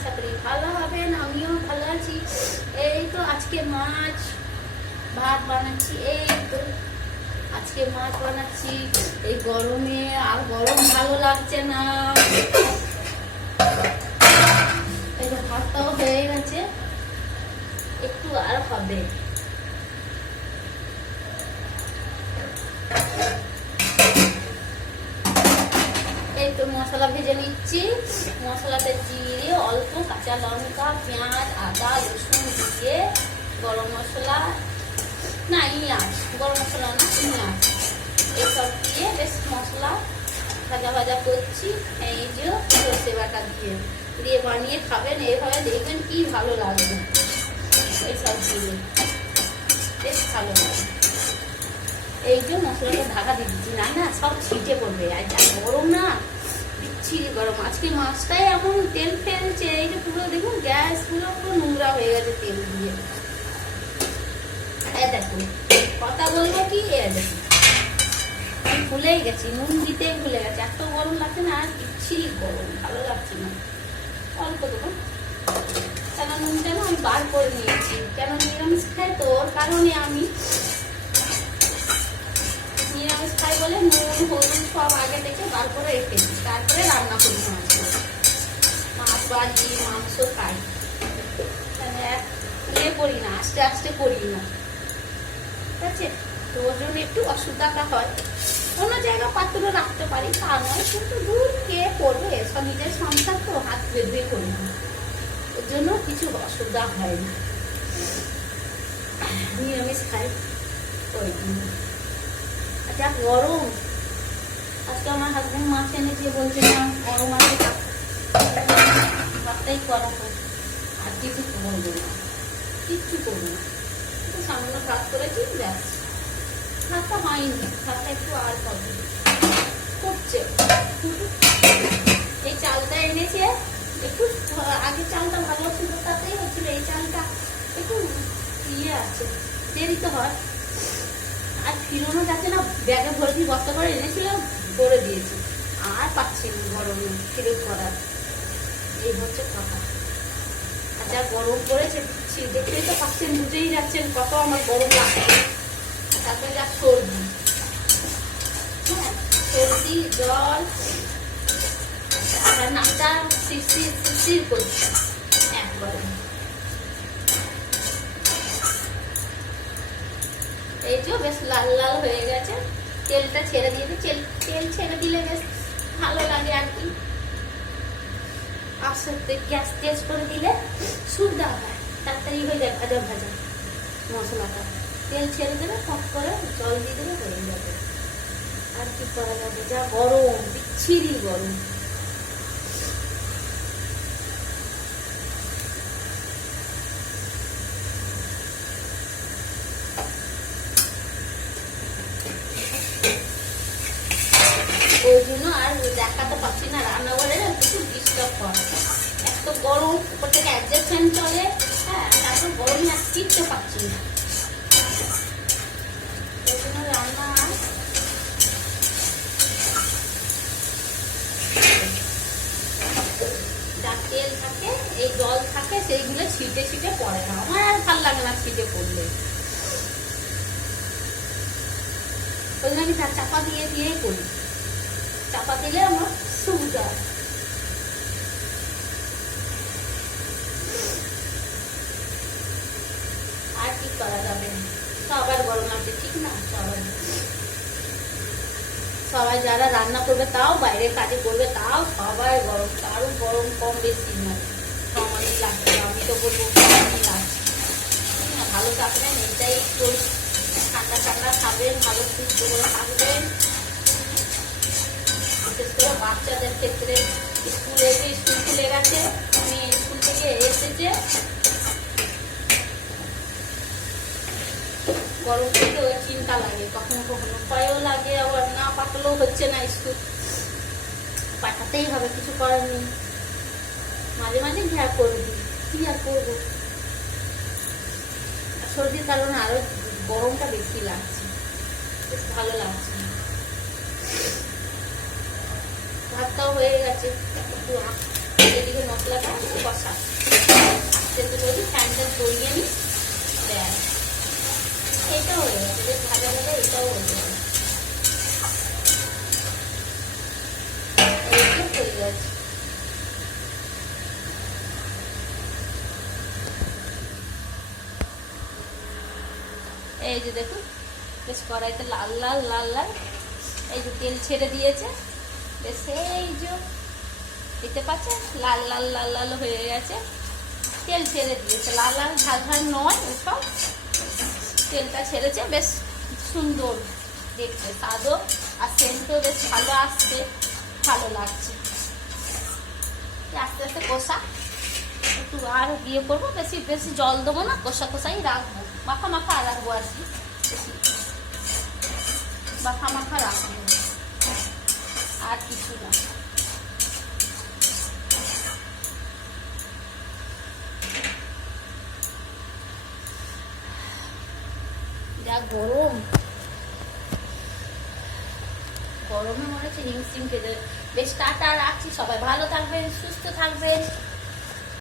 আশা করি ভালো হবেন, আমিও ভালো আছি। এই তো আজকে মাছ ভাত বানাচ্ছি, এই তো আজকে মাছ বানাচ্ছি এই গরমে। আর গরম ভালো লাগছে না। এই যে ভাতটাও হয়ে গেছে, একটু আর হবে। এই তো মশলা ভেজে নিচ্ছি। মশলাতে জিরে, অল্প কাঁচা লঙ্কা, পেঁয়াজ, আদা, রসুন দিয়ে গরম মশলা না পেঁয়াজ, গরম মশলা না পেঁয়াজ, এসব দিয়ে বেশ মশলা ভাজা ভাজা করছি। এই যে সর্ষে বাটা দিয়ে দিয়ে বানিয়ে খাবেন, এইভাবে দেখবেন কি ভালো লাগবে। এইসব দিয়ে বেশ ভালো লাগে। এই যে মশলাটা ঢাকা দিয়ে দিচ্ছি, না না সব ছিটে পড়বে। আর যা গরম না, বিচ্ছিরি গরম। আজকে মাছটাই এমন তেল ফেলছে, এই যে পুরো দেখুন গ্যাস পুরো নোংরা হয়ে গেছে তেল দিয়ে। দেখুন কথা বলবো কি, দেখুন আমি ভুলেই গেছি, নুন দিতেই ভুলে গেছি। এত গরম লাগছে না, আর বিচ্ছিরি গরম, ভালো লাগছে না। অল্প দেবো, কেন নুনটা না আমি বার করে নিয়েছি, কেন নিরামিষ খাই তো ওর কারণে আমি নিরামিষ খাই বলে নুন হলুদ সব আগে থেকে বার করে রেখেছি, তারপরে রান্না করি। মাছ ভাজি মাংস খাই, এক করি না, আস্তে আস্তে করি না, ঠিক আছে? তো ওর জন্য একটু অসুবিধাটা হয়। অন্য জায়গা পাত্র রাখতে পারি তা নয়, কিন্তু দূর কে করবে, সব নিজের সংসার তো হাত বেঁধে করি না, ওর জন্য কিছু অসুবিধা হয় না, নিরামিষ খাই ওই। আচ্ছা গরম, আজকে আমার হাজবেন্ড মাছ এনেছে, বলছে না গরম আছে ভাতটাই করা হোক, আর কিছু করবো না, কিচ্ছু করবো না, সামান্য কাজ করেছি ব্যাস। ভাতটা হয়নি, ভাতটা একটু আর করছে। এই চালটা এনেছে, একটু আগে চালটা ভালো ছিল, তাতেই হচ্ছিল। এই চালটা একটু ইয়ে আছে, দেরিতে হয়, আর ফিরোনো যাচ্ছে না। ব্যাগে ভরে দিয়ে বস্তা করে এনেছিল, ভরে দিয়েছি, আর পাচ্ছি না গরমে ফিরে করার। এই হচ্ছে কথা। আর যা গরম পড়েছে দিচ্ছি, দেখতেই তো পাচ্ছেন, বুঝেই যাচ্ছেন কত আমার গরম লাগছে। তারপরে যা সর্দি, হ্যাঁ সর্দি জল, আর নাকটা শিরশির শিরশির করছে একবারে। এই যে বেশ লাল লাল হয়ে গেছে, তেলটা ছেড়ে দিয়েছে। তেল ছেড়ে দিলে বেশ ভালো লাগে আর কি। আস্তে গ্যাস তেজ করে দিলে সুবিধা হয়, তাড়াতাড়ি হয়ে যায় ভাজা ভাজা মশলাটা। তেল ছেড়ে দেবে, ফট করে জল দিয়ে দেবে, হয়ে যাবে। আর কি করা যাবে, যা গরম, বিচ্ছিরি গরম। ওই জন্য আর দেখাতে পাচ্ছি না, রান্নাঘরে কিছু ডিস্টার্ব করে। এত গরম, উপর থেকে অ্যাডজাস্টমেন্ট চলে, হ্যাঁ, তারপর গরমে আর টিকতে পারছি না। ওই জন্য রান্না যা তেল থাকে, এই জল থাকে, সেইগুলো ছিটে ছিটে পড়ে না। আমার আর ভালো লাগে না ছিটে পড়লে, ওই জন্য আমি চাপা দিয়ে দিয়েই করি। চাপা দিলে আমার সুবিধা। আর কি করা যাবে, সবার গরম লাগছে, ঠিক না? সবাই যারা রান্না করবে তাও, বাইরে কাজে করবে তাও, সবাই গরম, কারো গরম কম বেশি নয়, সমানই লাগছে। আমি তো বলবো সমানই লাগছে। ভালো থাকবেন, এটাই একটু ঠান্ডা ঠান্ডা খাবেন, ভালো সুস্থ করে থাকবেন। বিশেষ করে বাচ্চাদের ক্ষেত্রে, স্কুল খুলে গেছে, স্কুল থেকে এসেছে, গরম থেকে ওই চিন্তা লাগে, কখনো কখনো ভয়ও লাগে, আবার না পাঠালেও হচ্ছে না, স্কুল পাঠাতেই হবে, কিছু করার নেই। মাঝে মাঝে ঘ্যা করবি, কি আর করবো। সর্দির কারণে আরো গরমটা বেশি লাগছে, বেশ ভালো লাগছে। ভাতটাও হয়ে গেছে, একটু এদিকে মশলাটা কষা আস্তে আস্তে করে ফ্যানটা ধরিয়ে নিই। ব্যাস, এটাও হয়ে গেছে, বেশ ভাজা ভাজা এটাও হয়ে গেছে, হয়ে গেছে। এই যে দেখুন বেশ কড়াইতে লাল লাল লাল লাল এই যে তেল ছেড়ে দিয়েছে, বেশ এই যে দেখতে পাচ্ছেন লাল লাল লাল লাল হয়ে গেছে, তেল ছেড়ে দিয়েছে, লাল লাল ঝাল ঝাল নয়, ওসব তেলটা ছেড়েছে, বেশ সুন্দর দেখতে, স্বাদও আর সেন্টও বেশ ভালো আসছে, ভালো লাগছে। আস্তে আস্তে কষা একটু আর ইয়ে করবো, বেশি বেশি জল দেবো না, কষা কষাই রাখবো, মাখা মাখা রাখবো আর কি, বেশি মাখা মাখা রাখবো আর কিছু না। যা গরম, গরমে মনে হচ্ছে হিমশিম খেতে। বেশ টাটা, রাখছি, সবাই ভালো থাকবেন, সুস্থ থাকবেন।